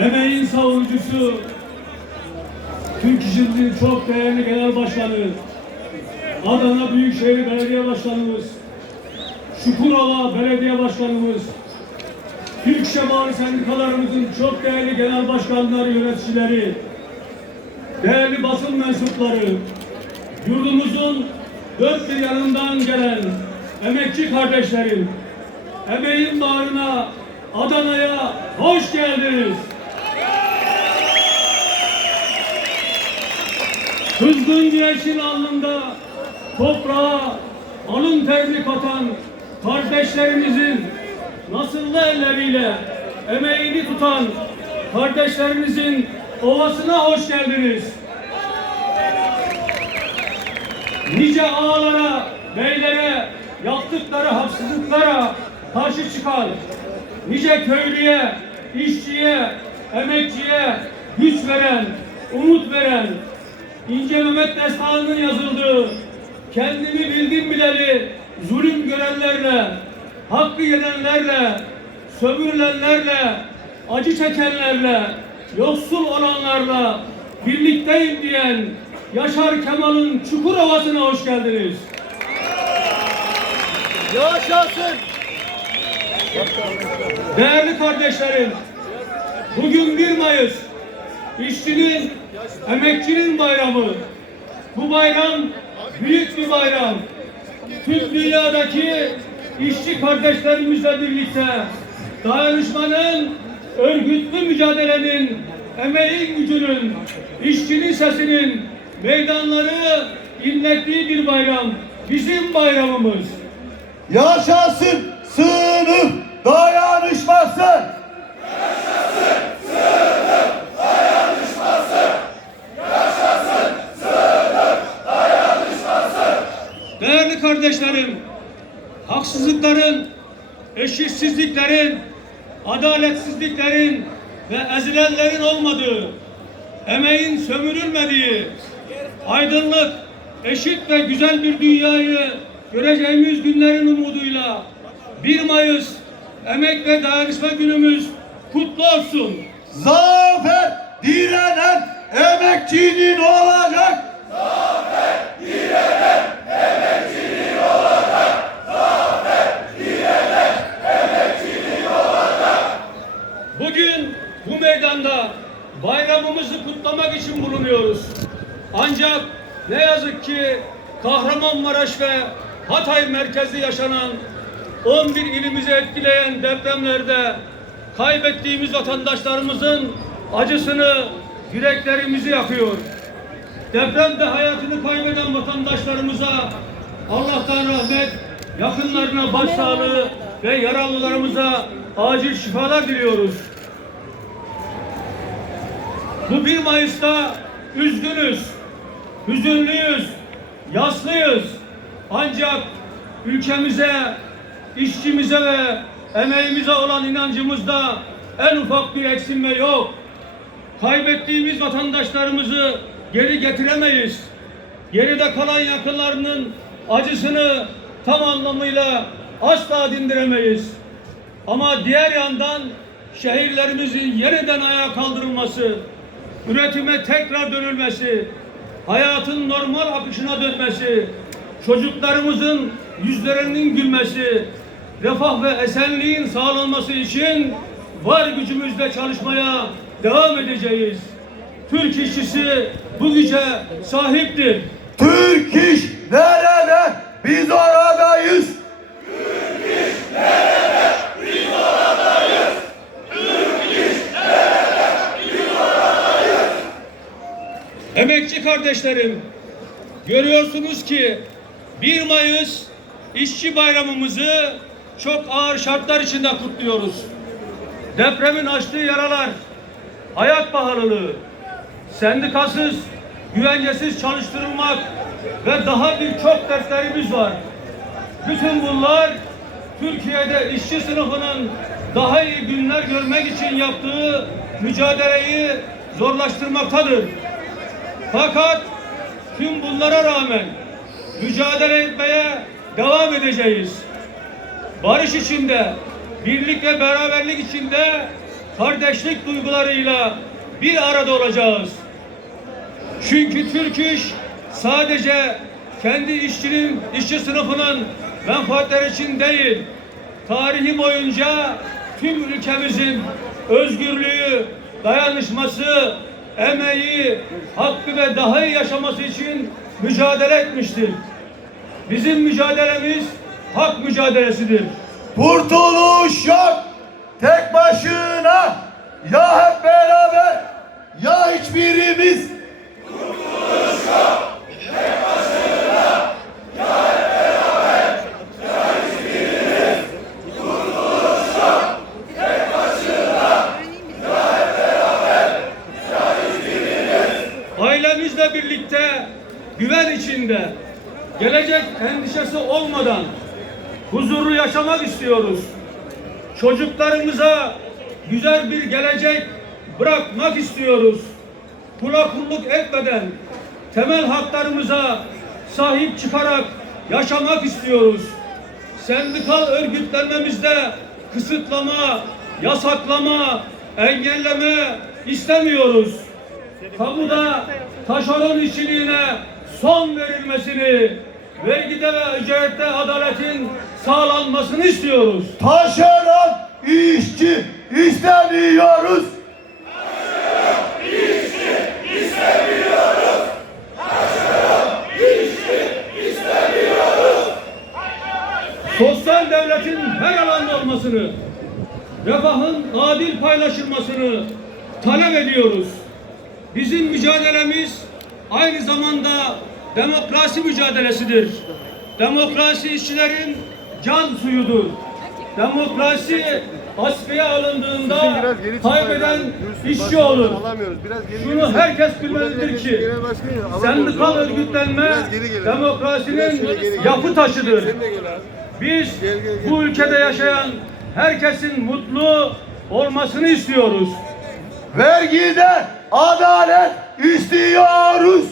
emeğin savunucusu, Türk İş'in çok değerli genel başkanı, Adana Büyükşehir Belediye Başkanımız, Şukurova Belediye Başkanımız, Türk Şemal Sendikalarımızın çok değerli genel başkanları, yöneticileri, değerli basın mensupları, yurdumuzun dört bir yanından gelen emekçi kardeşlerim, emeğin bağrına, Adana'ya hoş geldiniz. Kızgın güneşin alnında toprağa alın terini katan kardeşlerimizin nasıllı elleriyle emeğini tutan kardeşlerimizin ovasına hoş geldiniz. Nice ağalara, beylere, yaptıkları haksızlıklara karşı çıkan, nice köylüye, işçiye, emekçiye güç veren, umut veren, İnce Mehmet Destanı'nın yazıldığı, kendimi bildim bileli zulüm görenlerle, hakkı yedenlerle, sömürülenlerle, acı çekenlerle, yoksul olanlarla birlikteyim diyen Yaşar Kemal'ın Çukurova'sına hoş geldiniz. Yaşasın. Değerli kardeşlerim, bugün 1 Mayıs, işçinin, emekçinin bayramı. Bu bayram büyük bir bayram. Tüm dünyadaki işçi kardeşlerimizle birlikte dayanışmanın, örgütlü mücadelenin, emeğin gücünün, işçinin sesinin meydanları inlettiği bir bayram. Bizim bayramımız. Yaşasın sınıf dayanışması. Kardeşlerim, haksızlıkların, eşitsizliklerin, adaletsizliklerin ve ezilenlerin olmadığı, emeğin sömürülmediği, aydınlık, eşit ve güzel bir dünyayı göreceğimiz günlerin umuduyla 1 Mayıs Emek ve Dayanışma Günümüz kutlu olsun. Zafer direnen emekçinin olacak. Bugün bu meydanda bayramımızı kutlamak için bulunuyoruz. Ancak ne yazık ki Kahramanmaraş ve Hatay merkezli yaşanan 11 ilimizi etkileyen depremlerde kaybettiğimiz vatandaşlarımızın acısını yüreklerimizi yakıyor. Depremde hayatını kaybeden vatandaşlarımıza Allah'tan rahmet, yakınlarına başsağlığı ve yaralılarımıza acil şifalar diliyoruz. Bu 1 Mayıs'ta üzgünüz, hüzünlüyüz, yaslıyız. Ancak ülkemize, işçimize ve emeğimize olan inancımızda en ufak bir eksilme yok. Kaybettiğimiz vatandaşlarımızı geri getiremeyiz. Geride kalan yakınlarının acısını tam anlamıyla asla dindiremeyiz. Ama diğer yandan şehirlerimizin yeniden ayağa kaldırılması, üretime tekrar dönülmesi, hayatın normal akışına dönmesi, çocuklarımızın yüzlerinin gülmesi, refah ve esenliğin sağlanması için var gücümüzle çalışmaya devam edeceğiz. Türk işçisi bu güce sahiptir. Türk iş nerede? Biz oradayız. Emekçi kardeşlerim, görüyorsunuz ki 1 Mayıs işçi bayramımızı çok ağır şartlar içinde kutluyoruz. Depremin açtığı yaralar, hayat pahalılığı, sendikasız, güvencesiz çalıştırılmak ve daha birçok dertlerimiz var. Bütün bunlar Türkiye'de işçi sınıfının daha iyi günler görmek için yaptığı mücadeleyi zorlaştırmaktadır. Fakat tüm bunlara rağmen mücadele etmeye devam edeceğiz. Barış içinde, birlik ve beraberlik içinde kardeşlik duygularıyla bir arada olacağız. Çünkü Türk İş sadece kendi işçinin, işçi sınıfının menfaatleri için değil, tarihi boyunca tüm ülkemizin özgürlüğü, dayanışması, emeği, hakkı ve daha iyi yaşaması için mücadele etmiştir. Bizim mücadelemiz hak mücadelesidir. Kurtuluş yok tek başına ya hep beraber ya hiçbirimiz. İçinde, gelecek endişesi olmadan huzurlu yaşamak istiyoruz. Çocuklarımıza güzel bir gelecek bırakmak istiyoruz. Kula kulluk etmeden temel haklarımıza sahip çıkarak yaşamak istiyoruz. Sendikal örgütlenmemizde kısıtlama, yasaklama, engelleme istemiyoruz kamuda taşeron işçiliğine son verilmesini, vergide ve ücrette adaletin sağlanmasını istiyoruz. Taşeron işçi istemiyoruz. Sosyal devletin her alanda olmasını, refahın adil paylaşılmasını talep ediyoruz. Bizim mücadelemiz aynı zamanda demokrasi mücadelesidir. Demokrasi işçilerin can suyudur. Demokrasi askıya alındığında kaybeden işçi olur. Alamıyoruz. Biraz geri Şunu herkes bilmelidir ki sendikal örgütlenme demokrasinin yapı taşıdır. Biz bu ülkede yaşayan herkesin mutlu olmasını istiyoruz. Vergide adalet istiyoruz.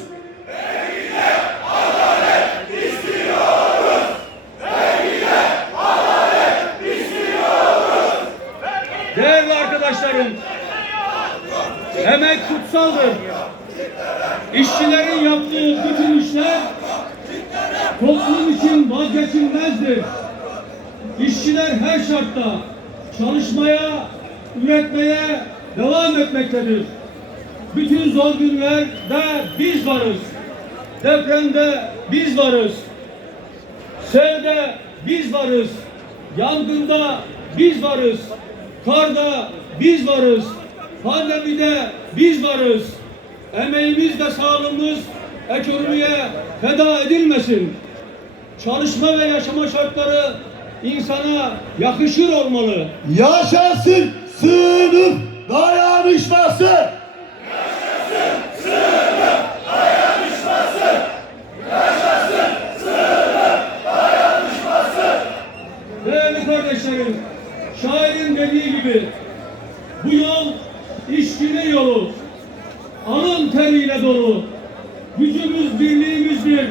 Değerli arkadaşlarım, emek kutsaldır. İşçilerin yaptığı bütün işler toplum için vazgeçilmezdir. İşçiler her şartta çalışmaya, üretmeye devam etmektedir. Bütün zor günlerde biz varız. Depremde biz varız. Sevde biz varız. Yangında biz varız. Karda biz varız. Pandemide biz varız. Emeğimiz ve sağlığımız ekonomiye feda edilmesin. Çalışma ve yaşama şartları insana yakışır olmalı. Yaşasın sınıf dayanışması. Değerli kardeşlerim, şairin dediği gibi bu yol işçinin yolu. Alın teriyle dolu. Gücümüz birliğimizdir.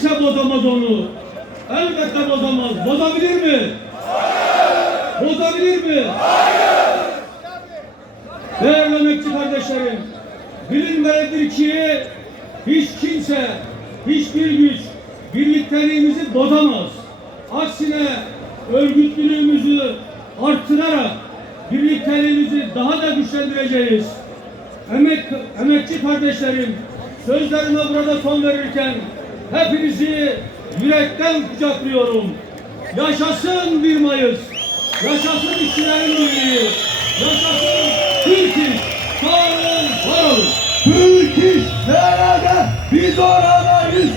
Kimse bozamaz onu. Elbette bozamaz. Bozabilir mi? Bozabilir mi? Değerli emekçi kardeşlerim, bilinmelidir ki hiç kimse, hiçbir güç birlikteliğimizi bozamaz. Aksine örgütlülüğümüzü arttırarak birlikteliğimizi daha da güçlendireceğiz. Emek, emekçi kardeşlerim, sözlerime burada son verirken hepinizi yürekten kucaklıyorum. Yaşasın 1 Mayıs. Yaşasın işçilerin birliği. Yaşasın Türk iş. Sağ olun. Türk iş nerede? Biz oradayız.